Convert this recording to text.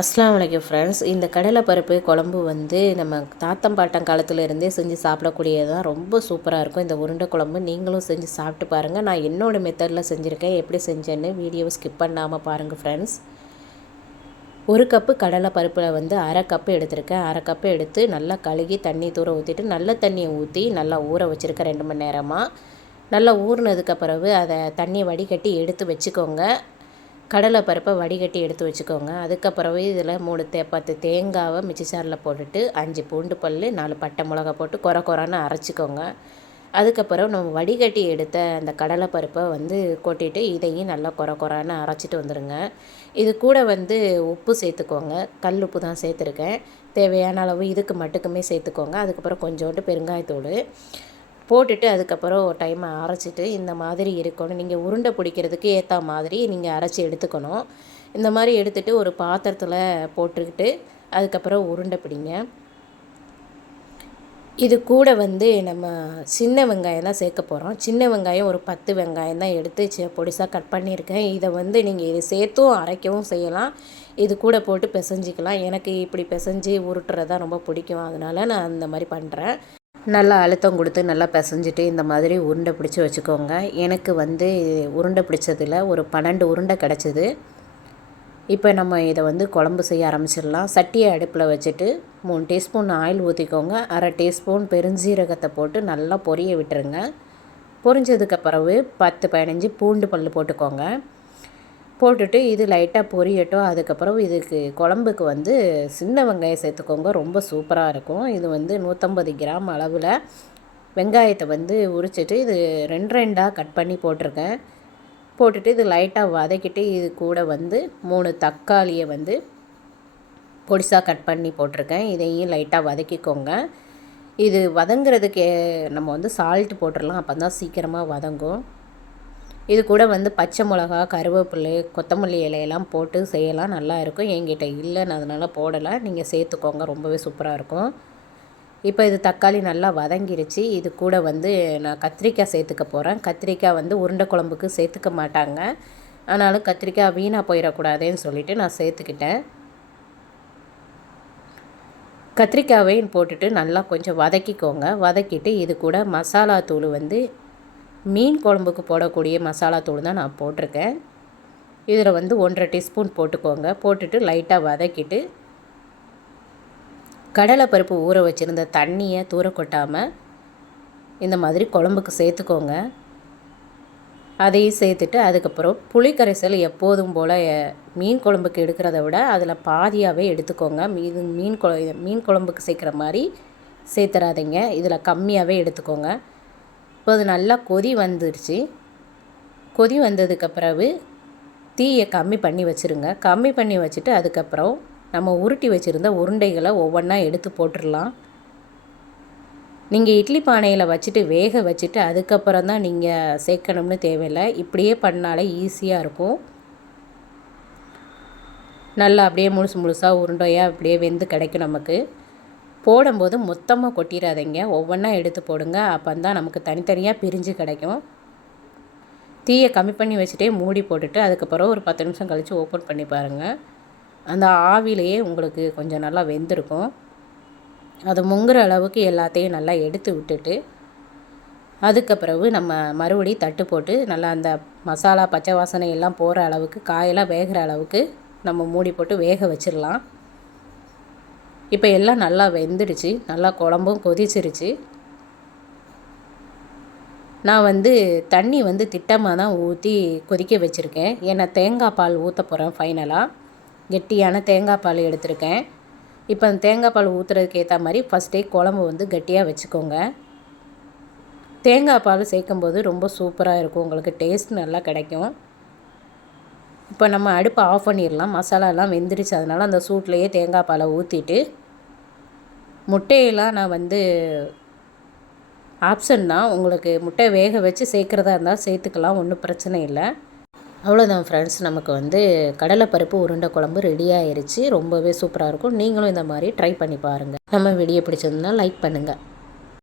அஸ்லாம் வலைக்கம் ஃப்ரெண்ட்ஸ் இந்த கடலைப்பருப்பு குழம்பு வந்து நம்ம தாத்தம் பாட்டம் காலத்துலேருந்தே செஞ்சு சாப்பிடக்கூடியதான் ரொம்ப சூப்பராக இருக்கும். இந்த உருண்டை குழம்பு நீங்களும் செஞ்சு சாப்பிட்டு பாருங்கள் நான் என்னோடய மெத்தடில் செஞ்சுருக்கேன். எப்படி செஞ்சேன்னு வீடியோவை ஸ்கிப் பண்ணாமல் பாருங்கள் ஃப்ரெண்ட்ஸ் ஒரு கப்பு கடலை பருப்பில் வந்து அரை கப்பு எடுத்திருக்கேன். அரை கப்பு எடுத்து நல்லா கழுகி தண்ணி தூர ஊற்றிட்டு நல்ல தண்ணியை ஊற்றி நல்லா ஊற வச்சுருக்கேன் ரெண்டு மணி நேரமாக நல்லா ஊறினதுக்கு பிறகு அதை தண்ணியை வடிகட்டி எடுத்து வச்சுக்கோங்க. கடலை பருப்பை வடிகட்டி எடுத்து வச்சுக்கோங்க. அதுக்கப்புறம் இதில் மூணு தே பத்து தேங்காவை மிச்சி சாரில் போட்டுட்டு அஞ்சு பூண்டு பல் நாலு பட்டை மிளகா போட்டு குறை குறைன்னு அரைச்சிக்கோங்க. அதுக்கப்புறம் நம்ம வடிகட்டி எடுத்த அந்த கடலை பருப்பை வந்து கொட்டிட்டு இதையும் நல்லா குறை குறைன்னு அரைச்சிட்டு வந்துடுங்க. இது கூட வந்து உப்பு சேர்த்துக்கோங்க. கல் உப்பு தான் சேர்த்துருக்கேன். தேவையான அளவு இதுக்கு மட்டுக்குமே சேர்த்துக்கோங்க. அதுக்கப்புறம் கொஞ்சோண்டு பெருங்காயத்தூள். போட்டுட்டு அதுக்கப்புறம் டைமை அரைச்சிட்டு இந்த மாதிரி இருக்கணும். நீங்கள் உருண்டை பிடிக்கிறதுக்கு ஏற்ற மாதிரி நீங்கள் அரைச்சி எடுத்துக்கணும். இந்த மாதிரி எடுத்துகிட்டு ஒரு பாத்திரத்தில் போட்டுக்கிட்டு அதுக்கப்புறம் உருண்டை பிடிங்க. இது கூட வந்து நம்ம சின்ன வெங்காயம் தான் சேர்க்க போகிறோம் சின்ன வெங்காயம் ஒரு பத்து வெங்காயம் தான் எடுத்து பொடிசாக கட் பண்ணியிருக்கேன். இதை வந்து நீங்கள் இது சேர்த்தும் அரைக்கவும் செய்யலாம். இது கூட போட்டு பிசைஞ்சிக்கலாம். எனக்கு இப்படி பிசைஞ்சு உருட்டுறது தான் ரொம்ப பிடிக்கும். அதனால் நான் அந்த மாதிரி பண்ணுறேன் நல்லா அழுத்தம் கொடுத்து நல்லா பிசைஞ்சிட்டு இந்த மாதிரி உருண்டை பிடிச்சி வச்சுக்கோங்க. எனக்கு வந்து உருண்டை பிடிச்சதில் ஒரு பன்னெண்டு உருண்டை கிடச்சிது. இப்போ நம்ம இதை வந்து குழம்பு செய்ய ஆரம்பிச்சிடலாம். சட்டியை அடுப்பில் வச்சுட்டு மூணு டீஸ்பூன் ஆயில் ஊற்றிக்கோங்க அரை டீஸ்பூன் பெருஞ்சீரகத்தை போட்டு நல்லா பொரிய விட்டுருங்க. பொரிஞ்சதுக்கு பிறகு பத்து பதினஞ்சு பூண்டு பல் போட்டுக்கோங்க. போட்டுட்டு இது லைட்டாக பொரியட்டும். அதுக்கப்புறம் இதுக்கு குழம்புக்கு வந்து சின்ன வெங்காயம் சேர்த்துக்கோங்க. ரொம்ப சூப்பராக இருக்கும். இது வந்து நூற்றம்பது கிராம் அளவில் வெங்காயத்தை வந்து உரிச்சிட்டு இது ரெண்டு ரெண்டாக கட் பண்ணி போட்டிருக்கேன். போட்டுட்டு இது லைட்டாக வதக்கிட்டு இது கூட வந்து மூணு தக்காளியை வந்து பொடிசாக கட் பண்ணி போட்டிருக்கேன். இதையும் லைட்டாக வதக்கிக்கோங்க. இது வதங்குறதுக்கு நம்ம வந்து சால்ட்டு போட்டுடலாம். அப்போ தான் சீக்கிரமாக வதங்கும். இது கூட வந்து பச்சை மிளகா கருவேப்பிலை கொத்தமல்லி இலையெல்லாம் போட்டு செய்யலாம். நல்லா இருக்கும். என்கிட்ட இல்லைன்னு அதனால் போடலை. நீங்கள் சேர்த்துக்கோங்க. ரொம்பவே சூப்பராக இருக்கும். இப்போ இது தக்காளி நல்லா வதங்கிருச்சு. இது கூட வந்து நான் கத்திரிக்காய் சேர்த்துக்க போகிறேன் கத்திரிக்காய் வந்து உருண்டை குழம்புக்கு சேர்த்துக்க மாட்டாங்க. ஆனாலும் கத்திரிக்காய் வீணாக போயிடக்கூடாதேன்னு சொல்லிவிட்டு நான் சேர்த்துக்கிட்டேன். கத்திரிக்காயையும் போட்டுட்டு நல்லா கொஞ்சம் வதக்கிக்கோங்க. வதக்கிட்டு இது கூட மசாலா தூள் வந்து மீன் குழம்புக்கு போடக்கூடிய மசாலா தூள் தான் நான் போட்டிருக்கேன். இதில் வந்து ஒன்றரை டீஸ்பூன் போட்டுக்கோங்க. போட்டுட்டு லைட்டாக வதக்கிட்டு கடலைப்பருப்பு ஊற வச்சுருந்த தண்ணியை தூர கொட்டாமல் இந்த மாதிரி குழம்புக்கு சேர்த்துக்கோங்க. அதையும் சேர்த்துட்டு அதுக்கப்புறம் புளிக்கரைசல் எப்போதும் போல் மீன் குழம்புக்கு எடுக்கிறத விட அதில் பாதியாகவே எடுத்துக்கோங்க. மீது மீன் குழ மீன் குழம்புக்கு சேர்க்குற மாதிரி சேர்த்துறாதீங்க. இதில் கம்மியாகவே எடுத்துக்கோங்க. இப்போ அது நல்லா கொதி வந்துருச்சு. கொதி வந்ததுக்கு பிறகு தீயை கம்மி பண்ணி வச்சுருங்க. கம்மி பண்ணி வச்சுட்டு அதுக்கப்புறம் நம்ம உருட்டி வச்சுருந்த உருண்டைகளை ஒவ்வொன்றா எடுத்து போட்டுடலாம் நீங்கள் இட்லி பானையில் வச்சுட்டு வேக வச்சுட்டு அதுக்கப்புறம் தான் நீங்கள் சேர்க்கணும்னு தேவையில்லை. இப்படியே பண்ணாலே ஈஸியாக இருக்கும். நல்லா அப்படியே முழுசு முழுசாக உருண்டையாக அப்படியே வெந்து கிடைக்கும் நமக்கு. போடும்போது மொத்தமாக கொட்டிடாதீங்க ஒவ்வொன்றா எடுத்து போடுங்க. அப்போ தான் நமக்கு தனித்தனியாக பிரிஞ்சு கிடைக்கும். தீயை கம்மி பண்ணி வச்சுட்டே மூடி போட்டுட்டு அதுக்கப்புறம் ஒரு பத்து நிமிஷம் கழித்து ஓப்பன் பண்ணி பாருங்கள் அந்த ஆவிலேயே உங்களுக்கு கொஞ்சம் நல்லா வெந்திருக்கும். அது முங்குற அளவுக்கு எல்லாத்தையும் நல்லா எடுத்து விட்டுட்டு அதுக்கப்புறவு நம்ம மறுபடி தட்டு போட்டு நல்லா அந்த மசாலா பச்சை வாசனை எல்லாம் போகிற அளவுக்கு காயெல்லாம் வேகிற அளவுக்கு நம்ம மூடி போட்டு வேக வச்சிடலாம். இப்போ எல்லாம் நல்லா வெந்துடுச்சு. நல்லா குழம்பும் கொதிச்சிருச்சு. நான் வந்து தண்ணி வந்து திட்டமாக தான் ஊற்றி கொதிக்க வச்சுருக்கேன். ஏன்னா தேங்காய் பால் ஊற்ற போகிறேன் ஃபைனலாக கெட்டியான தேங்காய் பால் எடுத்திருக்கேன். இப்போ அந்த தேங்காய் பால் ஊற்றுறதுக்கு ஏற்ற மாதிரி ஃபஸ்ட்டே குழம்பு வந்து கெட்டியாக வச்சுக்கோங்க. தேங்காய் பால் சேர்க்கும்போது ரொம்ப சூப்பராக இருக்கும். உங்களுக்கு டேஸ்ட் நல்லா கிடைக்கும். இப்போ நம்ம அடுப்பை ஆஃப் பண்ணிடலாம். மசாலாலாம் வெந்துடுச்சு அதனால் அந்த சூட்லேயே தேங்காய் பாலை ஊற்றிட்டு முட்டையெல்லாம் நான் வந்து ஆப்ஷன் தான். உங்களுக்கு முட்டை வேக வச்சு சேர்க்குறதா இருந்தால் சேர்த்துக்கலாம் ஒன்றும் பிரச்சனை இல்லை. அவ்வளோதான் ஃப்ரெண்ட்ஸ் நமக்கு வந்து கடலைப்பருப்பு உருண்டை குழம்பு ரெடி ஆயிடுச்சு ரொம்பவே சூப்பராக இருக்கும். நீங்களும் இந்த மாதிரி ட்ரை பண்ணி பாருங்கள் நம்ம வீடியோ பிடிச்சிருந்தால் லைக் பண்ணுங்கள்